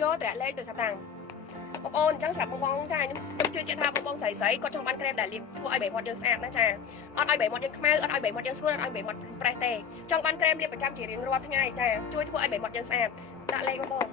vô để lên từ sạp tàng bông ôn chẳng sạp bông bông trai nhưng chưa chết tha bông bông sấy sấy có trong ban kem đại liệp của ai bảy một dân sạcนะจ๊ะai bảy một dân Khmer ai bảy một dân Xuân ai bảy một Prete trong ban kem liệp 100 chỉ riêng rùaทั้งไงจ้ะช่วยai bảy một dân sạc đã lên bông bông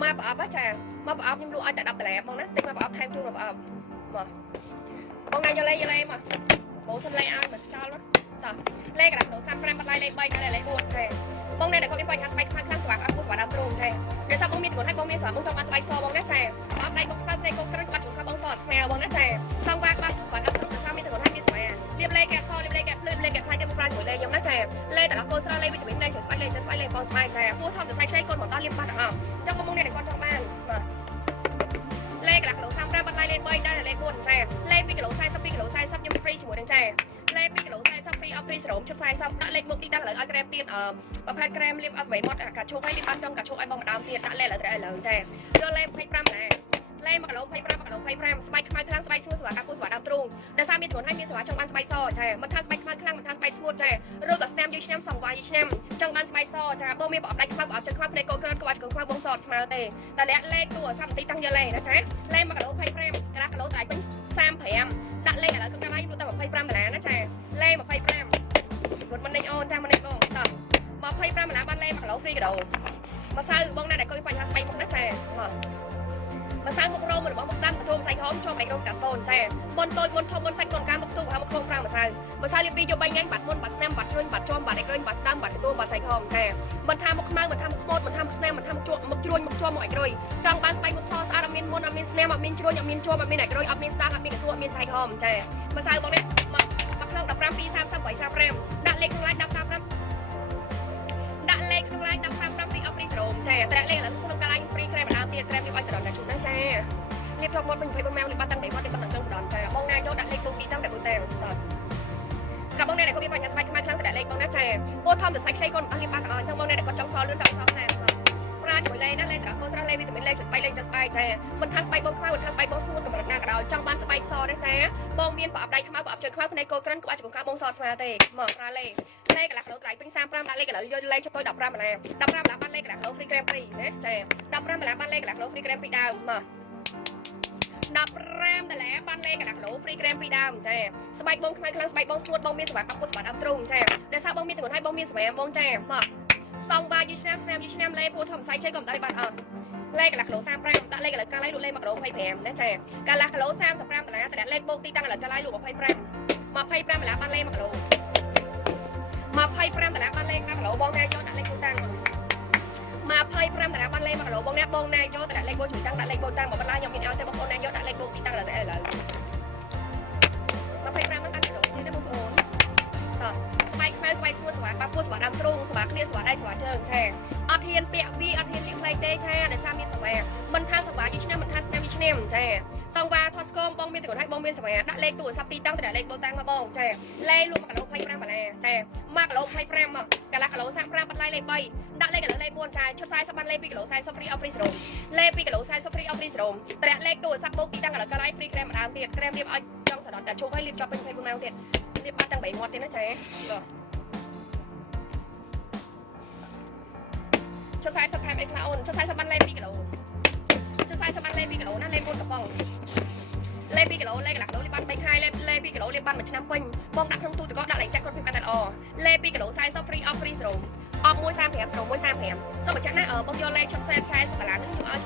มาปะอัพจ้ะมาปะอัพยังรู้aiแต่ดับแต่แหลมบองนะติ๊กมาปะอัพแทนจูมาปะอัพมาบองไงจะเลยมาโบสันเลยai mà cho nóต่อเลขหลักโดซ้ำแปรมันไล่เลขใบกันเลยบวชใช่บองในเด็กก็มีใบทันไปข้างสว่างอัพสว่างดำตรงใช่เดี๋ยวซ้ำบองมีตัวให้บองมีสอนบองต้องมาไปซอบองนะใช่อัพในบองในกระปัดฉุนข้าบองสอดแมวบองนะใช่ซ้ำว่าบ้านสว่างดำตรงซ้ำมีตัวให้มีสวยเรียบเลขแกะซอเรียบเลขแกะเรียบเลขแกะพลายแกะมุกปลายหมดเลยยังนะใช่เลขแต่ละโกสระเลขวิตามินเลขเฉยสไปเลยจะสไปเลยบองสไปใช่ผู้ทำจะใช้คนหมดต้อนเรียบบ้านอ่ะเจ้าบองในเด็กก็trongบ้านเลขหลักโดซ้ำแปรมันไล่เลขใบได้เลขบวชใช่เลขปีกโหลไซซับปีกโหลไซซับยังฟรีช่วยดังใช่เลขปีกโหลไซซับฟรีเอาฟรีสโลมชุดไซซับได้เลขบวกตีตั้งเลยเอาแกรมเตียนประเภทแกรมเรียบเอาไว้หมดกระโชกให้รีบปั้นจ้องกระโชกไอ้บอมดามเตียนได้เลยอะไรเลยใช่โดนเลขไพ่ปรำเลยเลขมากระโหลไพ่ปรำมากระโหลไพ่ปรำสบายคลายคลั่งสบายชั่วสว่างกับผู้สว่างดำตรงแต่ซามีถนให้มีสว่างช่องบ้านสบายซอใช่มันทานสบายคลายคลั่งมันทานสบายชั่วใช่เรื่องกับสแนมยูชแนม2 วันยูชแนมช่องบ้านสบายซอใช่บ่มีบอกได้คลั่งบอกจะคลั่งในโกเกิร์ตกวาดของคลั่งวงสอดสมาร์เต้แต่เลขตัวซ้ำตีตั้งเยอะเลยนะใช่เลขมากระโหลไพ่ปรำกระโหลตายเป็น3 แผงดักเลขอะไรก็กระไรรู้แต่แบบไพ่ปรำแต่แล้วนะใช่เลขมาไพ่ปรำรถมันในโอนจ้ามันในโอนต่อมาไพ่ปรำมาแล้วบ้านเลขมากระโหลฟรีกระโดดมาซื้อบองนั่นได้ก็มีปัญหาไปหมดนะใช่มาสร้างมุกโรมหรือว่ามุกตั้งกระทงใส่หอมชอบไอ้โรมกัสโตนใช่บนโตยบนทอมบนใส่กลการมุกตุ้งหามุกโครงปรางมาสร้างเรียบปีโยใบงั้นบัดมนบัดแนมบัดช่วยบัดชมบัดไอ้กระบัดตั้งบัดตัวบัดใส่หอมใช่บนทามุกขมางบนทามุกโคตรบนทามุกแนมบนทามุกจวดมุกจวนมุกจวมไอ้กระจังบ้านไปมุกซอสอารามินมนอามินแนมอามินจวนอามินจวมอามินไอ้กระอามินตั้งอามินกระตัวอามินใส่หอมใช่มาสร้างบอกเนี่ยมาเครื่องดับรำปี3 ไหว3 แรมดักเล็กทั้งหลายดับ3 รำดักเล็กทั้งหลายดับ3 รำฟรีเอาฟรีสโลมใช่แต่เล็กแล้วคุณทำการไล่ฟรีแครมดามเตียแครมมีไว้สะดอนแต่ชุดนั่นใช่เรียบทองมดเป็นไฟบนแมวรีบตั้งแต่วัดในกำลังจังสะดอนใจบองนายโยดัดเล็กลงดีตั้งแต่บนแตงกับบองนายก็มีปัญญาสบายขึ้นมาครั้งแต่เล็กบองน่าใจโบทอมจะใช้ใช้คนตั้งรีบปั้นอ่อนทั้งบองนายก็จ้องฟอลเรื่องดอกซอฟแนมปลาจุ๋ยเลยนั่นเลยแต่โคตรเลยวิตามินเลยจะสบายเลยจะสบายใจมันทันสบายบองข้าวมันทันสบายบองสูดกับมันหน้ากระดาจังบ้านสบายซอได้ใจบองเมียนปอบได้ขมาปอบเจอขมาในโกกรันก็อาจจะของข้าวบองซอสมาเตะหมอกปลาเลยเลขกับหลักเราไตรเป็น3 ปรามเลขกับหลักโยนเลขช่วยดับปรามมาแล้วดับปรามแล้วบ้านเลขกับหลักเราฟรีแกรมฟรีนะใจดับปรามมาแล้วบ้านเลขกับหลักเราฟรีแกรมฟรีดาวมาดับแรมแต่แล้วบ้านเลขกับหลักโหลฟรีแกรมฟรีดามใช่สบายบงขมายคลังสบายบงสวดบงมีสบายปักปุสบายดำตรงใช่เดี๋ยวซาบงมีถึงคนให้บงมีสบายบงใช่มา2 บาทยูชแนมสแนมยูชแนมเลขผู้ทำไซใช้กลมได้บัตรเลขกับหลักโหล3 แรมแต่เลขกับหลักการไล่ดูเลขมาโหลไพ่แผงนะใช่การหลักโหล3 แรมแต่แล้วแต่เลขบงตีตั้งกับหลักการไล่ดูกับไพ่แรมมาไพ่แรมมาแล้วบ้านเลขมาโหลมาไพ่แรมแต่แล้วบ้านเลขมาโหลบงแดงยอดแต่เลขผู้ตั้งมาไพ่แรมแต่แล้วบ้านเลขมาโหลบงแดงบงแดงยอดแต่เลขบงจุดตั้งแต่เลขบงตั้งบอกบ้านไล่ยังมีเอาแต่บงแดงยอดแต่เลขบงตีตั้งแต่เลยมาไพ่แรมมันตั้งโหลที่ได้บงโอนต่อสบายแค่สบายสวดสว่างปักปุสว่างดำตรงสว่างเคลียร์สว่างได้สว่างเชิงแช่อาเทียนเปียวีอาเทียนลิฟไลเต้แช่เดี๋ยวซามีสว่างมันทาสว่างยูชแนมมันทาสแนมยูชแนมแช่ซองวาทอสโกมบองมีแต่คนให้บองมีสว่างดักเลขตัวซับตีตั้งแต่เลขโบตั้งมาบองแช่เลขลูกมากระโหลกไพ่แรมมาแล้วแช่มากระโหลกไพ่แรมกระลากระโหล3 แรมปัดไล่เลขใบดักเลขกับเลขบวนแช่ชุดไซส์สบันเลขปีกระโหลไซส์ซัฟฟรีเอาฟรีสโลมเลขปีกระโหลไซส์ซัฟฟรีเอาฟรีสโลมแต่เลขตัวซับโบตีตั้งกับกระไรฟรีแครมดามเปียกแครมเรียบเอาจ้องสะดอนแต่โชว์ให้รีบจอบเป็นไพ่บุญแมวเด็ดรีบบ้านตั้งใบหมดเต็มนะแช่ชุดไซส์สแครมไอ้พระอนชุดไซส์สบันเลขปีกระโหลชุดไซส์สบันเลขปีกระโหลนั่นเลขบนกระป๋องเลขปีกระโหลเลขหลักโหลรีบบ้านไปคายเลขปีกระโหลรีบบ้านเหมือนน้ำปิ้งบองดักทั้งตู้แต่ก็ดักไหลแจ็คคนพิมพ์กันตลอดเลขปีกระโหลไซส์ซัฟฟรีเอาฟรีสโลมออกมวย3 แผงสโลมมวย3 แผงสมัยจากนั้นบางโยนเลขชุดไซส์สตาร์นั่นอยู่เอา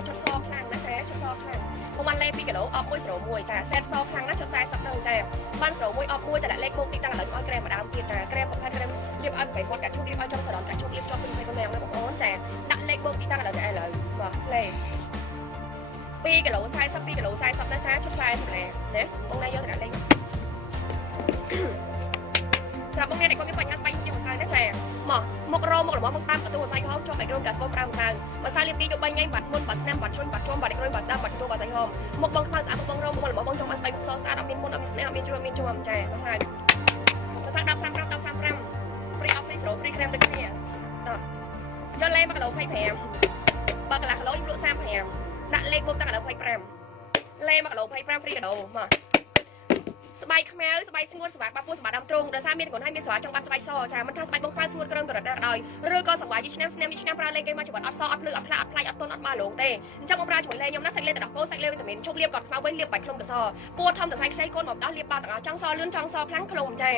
จุดชุดซอคลังนะแจ๊ชุดซอคลังบางวันเลขปีกระโหลออกมวยสโลมมวยจ้าเซตซอคลังนะชุดไซส์ซับเติมจ้าบ้านสโลมมวยออกมวยแต่ละเลขโบตีตั้งหลังอ้อยแกรมมาดามเกียร์จ้าแกรมประเภทแกรมเรียบเอาไปหมดกับชุดเรียบเอาจอมสะดอนกับชุดเรียบจอมเป็นไฟกระแมงแล้วบอกโอนแต่ดักเลขโบตีตั้งหลังจะอะไรบอกเลยปีกระโหลไซส์ซับปีกระโหลไซส์ซับนะจ้าชุดไซส์หมดเลยเนี่ยบางนายยอดแต่ละเลขสำหรับบางเนี่ยเด็กก็มีปัญญาสบายอยู่ไซส์นะแจ๊หมอมกโรมกหรือว่ามกตามประตูไซส์เขาชอบไปกรงกับสปอมปรามไซส์มาไซส์เรียบดีกับใบไงบัดมุนบัดแนมบัดชนบัดชมบัดไอ้กรงบัดดำบัดตัวบัดไซส์หอมมกบางครั้งสะอาดบางโรมหรือว่าบางจงมันไปซอสอาดมินมุนอามินแนมอามินจวมอามินจวมแจ๊มาไซส์ดับ3 รำฟรีออฟฟรีโรฟรีแครมตะเกียต่อยอดเล่มากระโหลกไพ่แผงบางกระลากระโหลกยิ่งรู้3 แผงดักเลขบนตั้งกระโหลกไพ่แปรมเล่มากระโหลกไพ่แปรมฟรีกระโหลกมา ស្បែកខ្មៅស្បែកស្ងួតស្បែកបាក់ពោះស្បែកដើមទ្រូងដោយសារមានកូនហើយមានស្បែកចង់បានស្បែកសចាមិនថាស្បែកបងខ្មៅស្ងួតក្រឹមក្រដាស់ដោយឬក៏សម្បាយឆ្នាំស្នាមឆ្នាំប្រើលេខគេមកច្បាស់អត់សអត់ភ្លឺអត់ផ្លាអត់ផ្លាយអត់ទន់អត់បានលងទេអញ្ចឹងបងប្រើជាមួយលេខ្ញុំណាសាច់លេទឹកដោះគោសាច់លេវីតាមីនជប់លាបកត់ខ្មៅវិញលាបបាច់ខ្លុំកសពួរធំតសៃខ្ចីកូនមកដោះលាបបាតទាំងអស់ចង់សលឿនចង់សខ្លាំងខ្លុំចា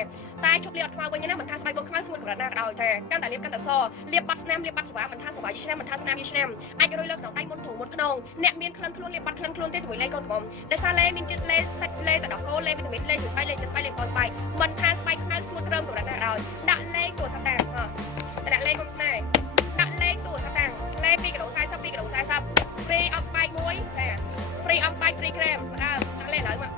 តែជប់លាបអត់ខ្មៅវិញណាមិនថាស្បែកបងខ្មៅស្ងួតក្រដាស់ដោយចាកាន់តែលាបកាន់តែសលាបបាត់ស្នាមលាបបាត់ស្វាមិនថាសម្បាយឆ្នាំមិនថាស្នាមយីឆ្នាំអាចរុយលើក្នុងដៃមុនធុងមុនខ្នងអ្នកមានក្លិនខ្លួនលាបបាត់ក្លិនខ្លួនទេជាមួយលេកូនកំដោយសារលេមានជាតិលេសាច់លេទឹកដោះគោលេវីតាមីនលេជួយស្បែកលេជួយស្បែកលេកូនស្បែកមិនថាស្បែកខ្មៅស្ងួតក្រឹមក្រដាស់ដោយដាក់លេខទូរស័ព្ទតាដាក់លេខខ្ញុំស្នេហ៍ដាក់លេខទូរស័ព្ទតាលេខ2គីឡូ40 2គីឡូ40 free of ស្បែកមួយចា free of ស្បែក free cream ដាក់លេខឡើយមក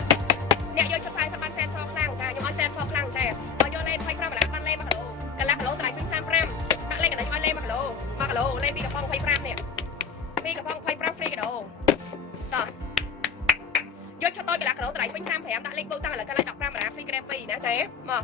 អ្នកយកចុះ40បាន40សខ្លាំងចាខ្ញុំឲ្យ40សខ្លាំងចាបើយកលេខ25កន្លះបានលេខ1គីឡូកន្លះគីឡូតម្លៃ35ដាក់លេខកន្លះឲ្យលេខ1គីឡូ1គីឡូលេខ2កំប៉ុង25នេះ2កំប៉ុង25 free គីឡូតោះយកចុះតូចកន្លះគីឡូតម្លៃ35ដាក់លេខបូកតាំងឥឡូវកន្លះ15ដុល្លារ free cream 2ណាចាមក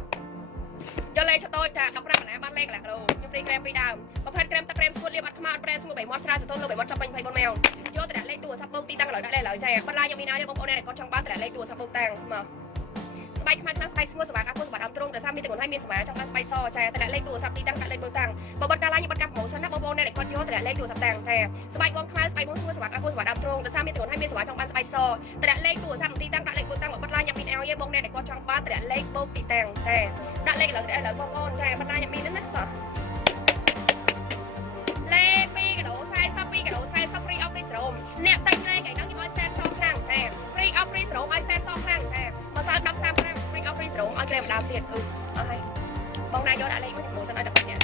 យកលេខចុះតូចចា15ដុល្លារបានលេខកន្លះគីឡូខ្ញុំ free cream 2ដើមប្រភេទ cream ទឹក cream ស្ងួតលាបអត់ខ្មៅអត់ប្រែស្ងួតបីមាត់ស្រាលសន្ទុនលើបីមាត់ចាប់ពេញ24ម៉ោងយកតែលេខទូរស័ព្ទបូកទីតាំងឥឡូវដាក់លេខឥឡូវចាបន្លាយខ្ញុំមានឲ្យបងប្អូនអ្នកគាត់ចង់បានតែលេខទូរស័ព្ទបូកតាំងមកស្បែកខ្មៅខ្លាំងស្បែកស្ងួតស្បែកអាប់ស្បែកដើមទ្រូងដោយសារមានចង្អុលហើយមានស្បែកចង់បានស្បែកសចាតែលេខទូរស័ព្ទទីតាំងដាក់លេខបូកតាំងបើបတ်កាឡាញខ្ញុំបတ်កាប់ប្រម៉ូសិនណាបងប្អូនអ្នកគាត់យកតែលេខទូរស័ព្ទតាំងចាស្បែកបងខ្មៅស្បែកបងស្ងួតស្បែកអាប់ស្បែកដើមទ្រូងដោយសារមានចង្អុលហើយមានស្បែកចង់បានស្បែកសតែលេខទូរស័ព្ទទីតាំងដាក់លេខបូកតាំងបើបတ်ឡាញខ្ញុំមានឲ្យបងអ្នកគាត់ចង់បានតែលេខបូកទីតាំងចាដាក់លេខឥឡូវបងប្អូនចាបတ်ឡាញខ្ញុំមានណាតោះលេខ2គីឡូ40 2គីឡូ40 free of free serum អ្នកតែងលេខឯហ្នឹងខ្ញុំឲ្យ40សខ្លាំងចា free of free serum ឲ្យ40សខ្លាំងចាមកសើ1035 free of free serum ឲ្យក្រែម្ដងទៀតអស់ហើយបងណាយកដាក់លេខមួយប្រម៉ូសិនឲ្យតែបងញ៉ាំ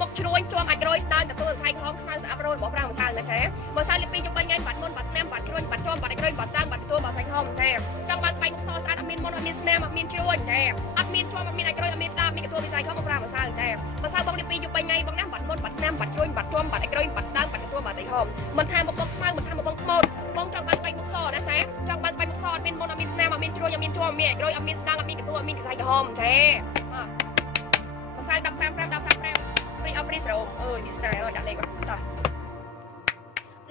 មុខជ្រួញជាប់អាចរយស្ដើងទទួលសរសៃក្រហមខ្មៅស្អាប់រោរបស់ប្រាំម្សៅណាចាមកសើលេខ2ជុំ3ថ្ងៃបាត់មុនបាត់ស្នាមបាត់ជ្រួញបាត់ជាប់បាត់អាចរយបាត់ស្ដើងបាត់ទទួលបាត់សរសៃក្រហមចាចង់បានស្បែកមុខសស្អាតអត់មានមុនអត់មានស្នាមអត់មានជ្រួញចាអត់មានជាប់អត់មានអាចរយអត់មានស្ដាប់មានទទួលសរសៃក្រហមប្រាំម្សៅចាមកសើបងលេខ2ជុំ3ថ្ងៃបងណាបាត់មុនបាត់ស្នាមបាត់ជ្រួញបាត់ជាប់បាត់អាចរយបាត់ស្ដើងបាត់ទទួលបាត់សរសៃក្រហមមិនថាមុខបងខ្មៅមិនថាមុខបងខ្មោចបងចង់បានស្បែកមុខសណាចាចង់បានស្បែកមុខសអត់មានមុនអត់មានស្នាមអត់មានជ្រួញអត់មានជាប់អត់មានអាចរយអត់មានស្ដាងអត់មានទទួលអត់មានសរសៃក្រហមចាមកសើ1035 free of free serum អើយនេះស្នាយដាក់លេខមកតោះ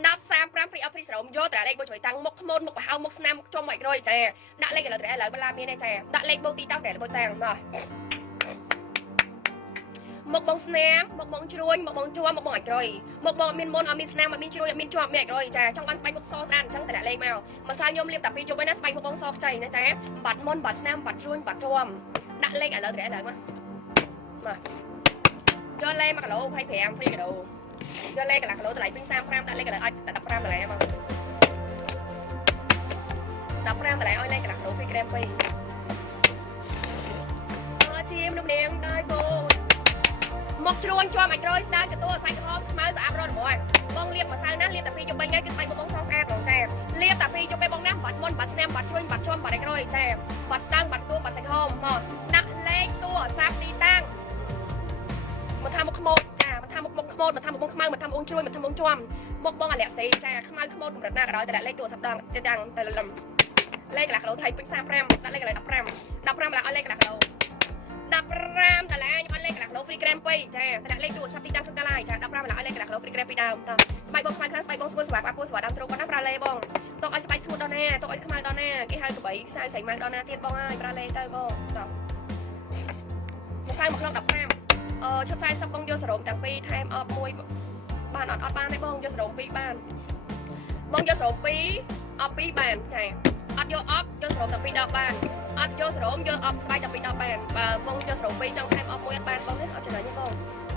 1035 free of free serum យកតែលេខបូកជួយតាំងមុខខ្មោចមុខប្រហោងមុខស្នាមមុខចំអាចរយចាដាក់លេខឥឡូវបន្លាមានទេចាដាក់លេខបូកទីតាំងតែបូកតាំងមកមុខបងស្នាមមុខបងជ្រួញមុខបងជាប់មុខបងអាចរយមុខបងអត់មានមុនអត់មានស្នាមអត់មានជ្រួញអត់មានជាប់មានអាចរយចាចង់បានស្បែកមុខសស្អាតអញ្ចឹងតែដាក់លេខមកសើខ្ញុំលាបតែ2ជុំវិញណាស្បែកមុខបងសខ្ចីណាចាបាត់មុនបាត់ស្នាមបាត់ជ្រួញបាត់ជាប់ដាក់លេខឥឡូវមកយកលេខ1គីឡូ25 free គីឡូយកលេខកន្លះគីឡូតម្លៃ35ដាក់លេខកន្លះឲ្យតែ15ដុល្លារមក15ដុល្លារឲ្យលេខកន្លះគីឡូ free cream 2ជាមនាងដែរបងមកជ្រួញជាប់អាចរយស្ដាយទទួលសាច់ក្រហមខ្មៅស្អាតរត់ហ្មងបងលាបម្សៅណាលាបតែ2យប់3ថ្ងៃគឺស្បែកបងសស្អាតហ្មងចាលាបតែ2យប់ពេលបងណាបាត់មុនបាត់ស្នាមបាត់ជ្រួញបាត់ជាប់បាត់អាចរយចាបាត់ស្ដាងបាត់ទួបាត់សាច់ក្រហមមកដាក់លេខទូរស័ព្ទទីតាំងមកថាមុខខ្មោចចាមកថាមុខខ្មោចមកថាមុខបងខ្មៅមកថាមុខជ្រួញមកថាមុខជាប់មុខបងអាលាក់សេចាខ្មៅខ្មោចកម្រិតណាក៏ដោយតែដាក់លេខទូរស័ព្ទទីតាំងតែលំលេខកន្លះគីឡូថៃពេញ35ដាក់លេខកន្លះ15ឡើងឲ្យលេខកន្លះគីឡូ15ដុល្លារខ្ញុំឲ្យលេខកន្លះគីឡូ free cream 2ចាតែដាក់លេខទូរស័ព្ទទីតាំងក្នុងកាឡាយចា15ដុល្លារឲ្យលេខកន្លះគីឡូ free cream 2ដើមតោះស្បែកបងខ្មៅខ្លាំងស្បែកបងស្ងួតស្បែកអាប់ពោះស្បែកដើមទ្រូងគាត់ណាប្រើលេបងទុកឲ្យស្បែកស្ងួតដល់ណាទុកឲ្យខ្មៅដល់ណាគេហៅកបីខ្សែស្រីម៉ៅដល់ណាទៀតបងហើយប្រើលេទៅបងតោះមកខ្សែមកក្នុង15ឈុត40បងយកសរោមទាំងពីរថែមអបមួយបានអត់បានទេបងយកសរោម2បានបងយកសរោម2អប2បានចាអត់យកអបយកសរោមទាំងពីរ10បានអត់យកសរោមយកអបស្បែកទាំងពីរ10បានបើបងយកសរោម2ចង់ថែមអបមួយអត់បានបងទេអត់ចំណេញទេប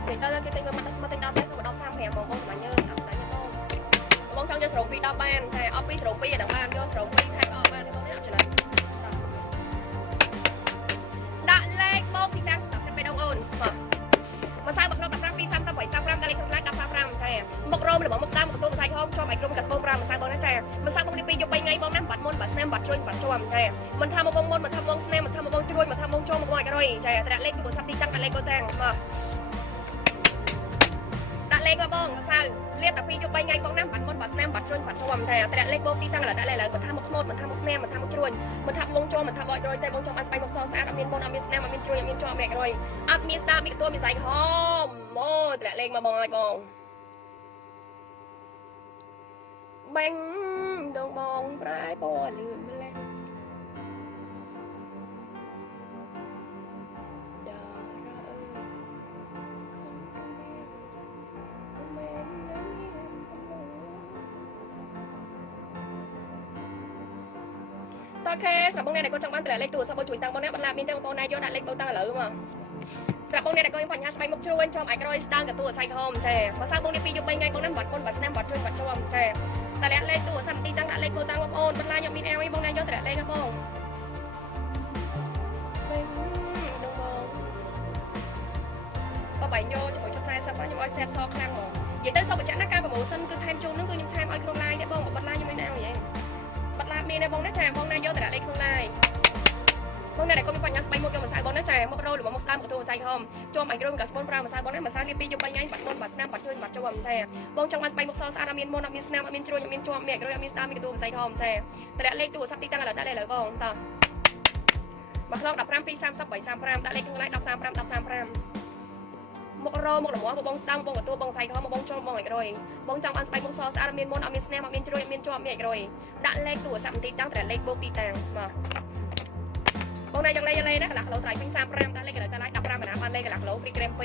ងគេទៅគេទិញមកទិញ10ទៅមកដល់35បងសម្រាប់យើងអត់ចំណេញទេបងចង់យកសរោម2 10បានតែអប2សរោម2ឲ្យដល់បានយកសរោម2ថែមអបបានទេបងទេអត់ចំណេញដាក់លេខបូកទីតាំងស្ដាប់ចិត្តបេះដូងអូនមកសើមកក្នុង15 2 30 35ដាក់លេខក្នុងឡាយ15ចាមករោមរបស់មុខស្ដាំមកទទួលខ្សែហោមជាប់ឲ្យក្រុមកាត់បង5ម្សៅបងណាចាម្សៅបងនេះ2យប់3ថ្ងៃបងណាបាត់មុនបាត់ស្នាមបាត់ជ្រួញបាត់ជាប់ចាមិនថាមកបងមុនមិនថាបងស្នាមមិនថាមកបងជ្រួញមិនថាបងជាប់មកអាចរយចាដាក់លេខទូរស័ព្ទទីតាំងដាក់លេខកូតាំងមកដាក់លេខមកបងម្សៅលាបតែ2យប់3ថ្ងៃបងណាបាត់មុនបាត់ស្នាមបាត់ជ្រួញបាត់ជាប់ចាដាក់លេខបូកទីតាំងដាក់លេខឡើយមិនថាមកខ្មោចមិនថាមកស្នាមមិនថាមកជ្រួញមិនថាបងជាប់មិនថាបងអាចរយតែបងចង់បានស្បែកមុខសស្អាតអត់មានមុនអត់មានស្នាមអត់មានជ្រួញអត់មានជាប់មិនអាចរយអត់មានស្ដាមមានទទួលមានស្បែកហមអូដាក់លេខមកបងឲ្យបងបាញ់ដងបងប្រែពណ៌លឿនម្លេះ តខេសម្រាប់បងអ្នកដែលគាត់ចង់បានតម្លាក់លេខទូរស័ព្ទបងជួយតាំងបងអ្នកបន្លាប់មានទេបងប្អូនណាយកដាក់លេខបូតាំងឥឡូវមកសម្រាប់បងអ្នកដែលគាត់មានបញ្ហាស្បែកមុខជ្រួញចំអាចក្រោយស្ដាងកទូរស័ព្ទហមចាមកសៅបងនេះពីយប់3ថ្ងៃបងណាបាត់មុនបាត់ស្នាមបាត់ជួយបាត់ជាប់ចាតម្លាក់លេខទូរស័ព្ទទីតាំងដាក់លេខបូតាំងបងប្អូនបន្លាខ្ញុំមានអីបងណាយកតម្លាក់លេខណាបងបាយញោជាមួយชุด40ខ្ញុំឲ្យសេតសខ្លាំងហ្មងនិយាយទៅសូមបញ្ជាក់ណាការប្រម៉ូសិនគឺថែមជូនហ្នឹងគឺខ្ញុំថែមឲ្យក្នុង line ទេបងបាត់ line ខ្ញុំមិនដឹងអីទេបាត់ line មានទេបងណាចាបងណាយកតែលេខក្នុង line បងណាដែលគាត់មានបញ្ហាស្បែកមុខយកម្សៅបងណាចាមករោរបស់មុខស្ដាំកទូម្សៅហមជាប់អាចរុំកាស្ពនប្រើម្សៅបងណាម្សៅលាបពីយប់3ថ្ងៃបាត់មុនបាត់ស្នាមបាត់ជួយបាត់ជាប់ចាបងចង់បានស្បែកមុខសស្អាតអត់មានមុនអត់មានស្នាមអត់មានជ្រួញអត់មានជាប់មានរុយអត់មានស្ដាំមានកទូម្សៅហមចាតែលេខទូរស័ព្ទទីតាំងឥឡូវដាក់លេខឥឡូវបងតោះមកខ្លង15 2 30 3 35ដាក់លេខក្នុង line 1035មករោមករបស់បងស្ដាំបងកទូបងស្អែកហមបងចូលបងអីក្រោយបងចង់បានស្បែកមុខសស្អាតអត់មានមុនអត់មានស្នាមអត់មានជ្រួយអត់មានជាប់មានអីក្រោយដាក់លេខទូរស័ព្ទទីតាំងតែលេខបូកទីតាំងមកបងណាយកលេខណាកន្លះគីឡូត្រៃវិញ35ដាក់លេខកន្លះ15បណ្ណាបានលេខកន្លះគីឡូហ្វ្រីក្រែម2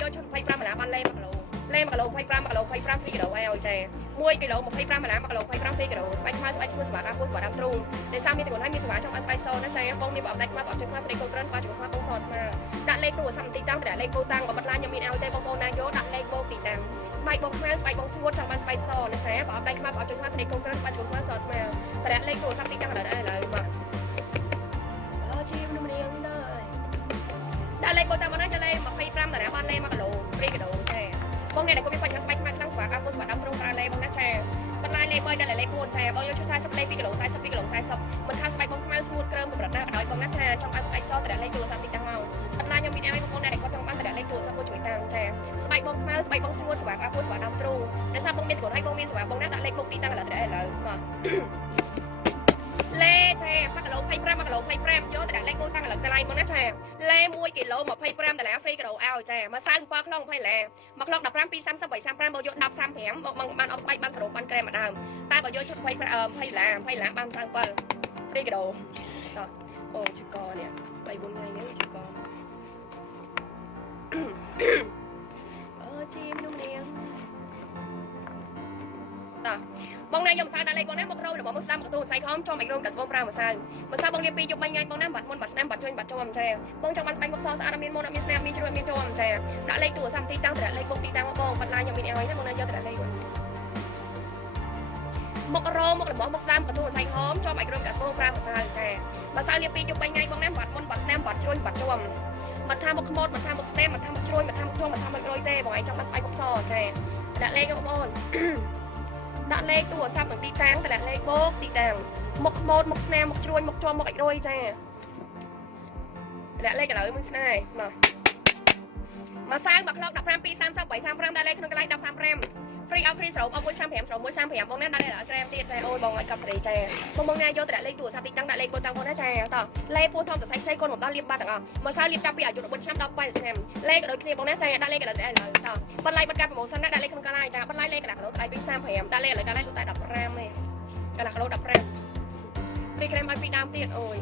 យកឈុត25បណ្ណាបានលេខ1គីឡូលេខ1គីឡូ25គីឡូ25ហ្វ្រីគីឡូឲ្យចា1គីឡូ25បណ្ណា1គីឡូ25ហ្វ្រីគីឡូស្បែកខ្មៅស្បែកឈ្មោះសម្រាប់អាពូសម្រាប់ដើមទ្រូងដែលសាមានទីគុណហើយមានសម្រាប់ចង់បានស្បែកសណាចាបងនេះបើអត់ដាច់ខ្មៅអត់ជួយខ្មៅព្រៃកូនក្រិនបើជួយខ្មៅបងសស្មើដាក់លេខទូរស័ព្ទទីតាំងដាក់លេខបូតាំងបើបាត់ឡានខ្ញុំមានឲ្យទេបងប្អូនណាយកដាក់លេខបូទីតាំងស្បែកបងខ្មៅស្បែកបងស្ងួតចង់បានស្បែកសណាចាបើអត់ដាច់ខ្មៅអត់ជួយខ្មៅព្រៃកូនក្រិនបើជួយខ្មៅសស្មើដាក់លេខទូរស័ព្ទទីតាំងដល់ឥឡូវមកជីមនាងដែរដាក់លេខបូតាំងមកណាយកលេខ25តារាបានលេខ1គីឡូហ្វ្រីគីឡូចាបងអ្នកដែលគាត់មានបញ្ហាស្បែកខ្មៅខ្លាំងស្វាអាពុស្វាដើមទ្រូងប្រើលេខបងណាចាបន្លាយលេខ3ដាក់លេខ4ចាបងយកឈុត40លេខ2គីឡូ42គីឡូ40មិនថាស្បែកបងខ្មៅស្ងួតក្រើមកម្រិតណាក៏ដោយបងណាចាចង់បានស្បែកសដាក់លេខទូរស័ព្ទទីតាំងមកបន្លាយខ្ញុំមានឲ្យបងប្អូនអ្នកដែលគាត់ចង់បានដាក់លេខទូរស័ព្ទបងជួយតាំងចាស្បែកបងខ្មៅស្បែកបងស្ងួតស្វាអាពុស្វាដើមទ្រូងដោយសារបងមានគាត់ឲ្យបងមានស្វាបងណាដាក់លេខបុកទីតាំងឥឡូវមកលេចា1គីឡូ25 1គីឡូ25យកតែដាក់លេខបូតាំងឥឡូវកន្លែងបងណាចាលេ1គីឡូ25ដុល្លារហ្វ្រីគីឡូឲ្យចាមកសៅ7ខ្លង20ដុល្លារមកខ្លង15 2 30 35បងយក10 35បងបានអត់ស្បែកបានសរុបបានក្រែមម្ដងតែបើយកឈុត20ដុល្លារ20ដុល្លារបាន37ហ្វ្រីគីឡូតោះអូជកនេះ3 4ថ្ងៃនេះជកជីមនុស្សនាងតោះបងណាយកម្សៅដាក់លេខបងណាមករោរបស់មកស្ដាំកទូស្អែកហមចំអីរោមកាស្បូនប្រើម្សៅបងលាបពីយប់3ថ្ងៃបងណាបាត់មុនបាត់ស្នាមបាត់ជួយបាត់ជាប់ចាបងចង់បានស្បែកមុខសស្អាតអត់មានមុនអត់មានស្នាមមានជ្រួញមានជាប់ចាដាក់លេខទូរស័ព្ទទីតាំងដាក់លេខបុកទីតាំងមកបងបាត់ឡាយខ្ញុំមានឲ្យណាបងណាយកដាក់លេខមករោមករបស់មកស្ដាំកទូស្អែកហមចំអីរោមកាស្បូនប្រើម្សៅចាម្សៅលាបពីយប់3ថ្ងៃបងណាបាត់មុនបាត់ស្នាមបាត់ជ្រួញបាត់ជាប់មិនថាមុខខ្មោចមិនថាមុខស្នាមមិនថាមុខជ្រួញមិនថាមុខជាប់មិនថាមុខរយទេបងឯងចង់បានស្បែកមុខសចាដាក់លេខបងប្អូនដាក់លេខទូរស័ព្ទទីតាំងតម្លាក់លេខបូកទីតាំងមុខខ្មោចមុខស្នាមមុខជ្រួញមុខជាប់មុខអិចរយចាតម្លាក់លេខឥឡូវមិនស្នាយមកសៅមកខ្លង15 2 30 35ដាក់លេខក្នុងកន្លែង1035 free out free ស្រោមអស់135ស្រោម135បងណាដាក់លេខក្រែមទៀតចាអូយបងឲ្យកប់សេរីចាបងណាយកតម្លាក់លេខទូរស័ព្ទទីតាំងដាក់លេខបូតាំងបងណាចាតោះលេខពូធំសរសៃខ្ចីកូនមកដល់លាបបាត់ទាំងអស់មកសៅលាបចាប់ពីអាយុ14ឆ្នាំដល់80ឆ្នាំលេខក៏ដូចគ្នាបងណាចាដាក់លេខក៏ដូចឥឡូវតោះបន្លាយបាត់ការប្រម៉ូសិនណាដាក់លេខក្នុងកន្លែងចាបន្លាយលេខកន្លះគីឡូថ្លៃពី35ដាក់លេខឥឡូវកន្លែងលុយតែ15ទេកន្លះគីឡូ15ព្រីក្រែមឲ្យពីដើមទៀតអូយ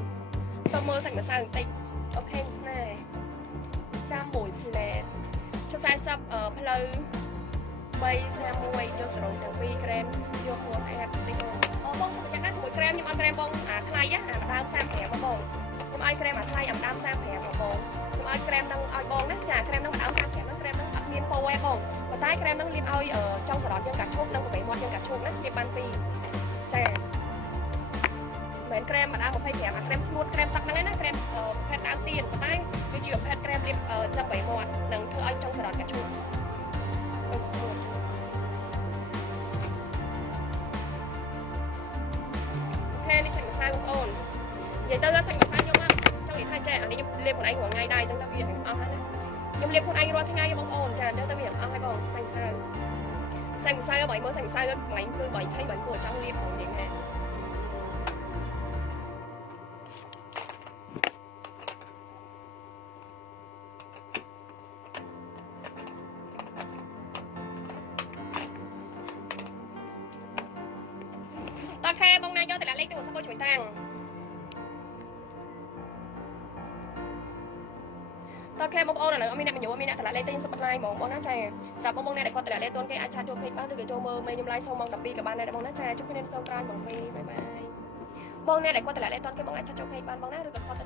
សុំមើលសាច់ម្សៅបន្តិចអូខេស្នេហ៍ចាំមួយផ្លែចុះ40ផ្លូវ331យកសរងទាំង2ក្រែមយកពណ៌ស្អាតតិចអូបងសុំចាំណាជាមួយក្រែមខ្ញុំអត់ក្រែមបងអាថ្លៃអាដើម35បងខ្ញុំឲ្យក្រែមអាថ្លៃអាដើម35បងខ្ញុំឲ្យក្រែមនឹងឲ្យបងណាចាក្រែមនឹងដើម35ហ្នឹងក្រែមនឹងអត់មានពោទេបងប៉ុន្តែក្រែមនឹងលាបឲ្យចុងសរងយើងកាត់ឈប់និងប្រវេមាត់យើងកាត់ឈប់ណាលាបបានពីរចាមិនក្រែមម្ដង25អាក្រែមស្ងួតក្រែមទឹកហ្នឹងណាក្រែមប្រភេទដើមទៀនប៉ុន្តែវាជាប្រភេទក្រែមលាបចាប់ប្រវេមាត់និងធ្វើឲ្យចុងសរងកាត់ឈប់នេះសាច់ម្សៅបងប្អូននិយាយទៅសាច់ម្សៅខ្ញុំចង់និយាយថាចេះអានេះខ្ញុំលាបខ្លួនឯងរាល់ថ្ងៃដែរអញ្ចឹងទៅវាអស់ហើយណាខ្ញុំលាបខ្លួនឯងរាល់ថ្ងៃបងប្អូនចាអញ្ចឹងទៅវាអស់ហើយបងសាច់ម្សៅបើមើលសាច់ម្សៅកន្លែងគឺ20បើគួរចង់លាបផងនិយាយណាតោះខេបងណាយកតែលេខទូរស័ព្ទបងជួយតាំងតោះខេបងប្អូនឥឡូវអត់មានអ្នកបញ្ញោមានអ្នកតម្លាក់លេខទៅខ្ញុំសុំបត់ឡាយហ្មងបងណាចាសម្រាប់បងអ្នកដែលគាត់តម្លាក់លេខតួនគេអាចឆាតចូលពេកបានឬក៏ចូលមើលមេខ្ញុំឡាយសូមម៉ោង12ក៏បានដែរបងណាចាជួបគ្នានៅសូមក្រោយបងពីបាយបាយ បងអ្នកដែលគាត់តម្លាក់លេខតន់គេបងអាចឆាត់ចូលពេកបានបងណាឬក៏គាត់ទៅ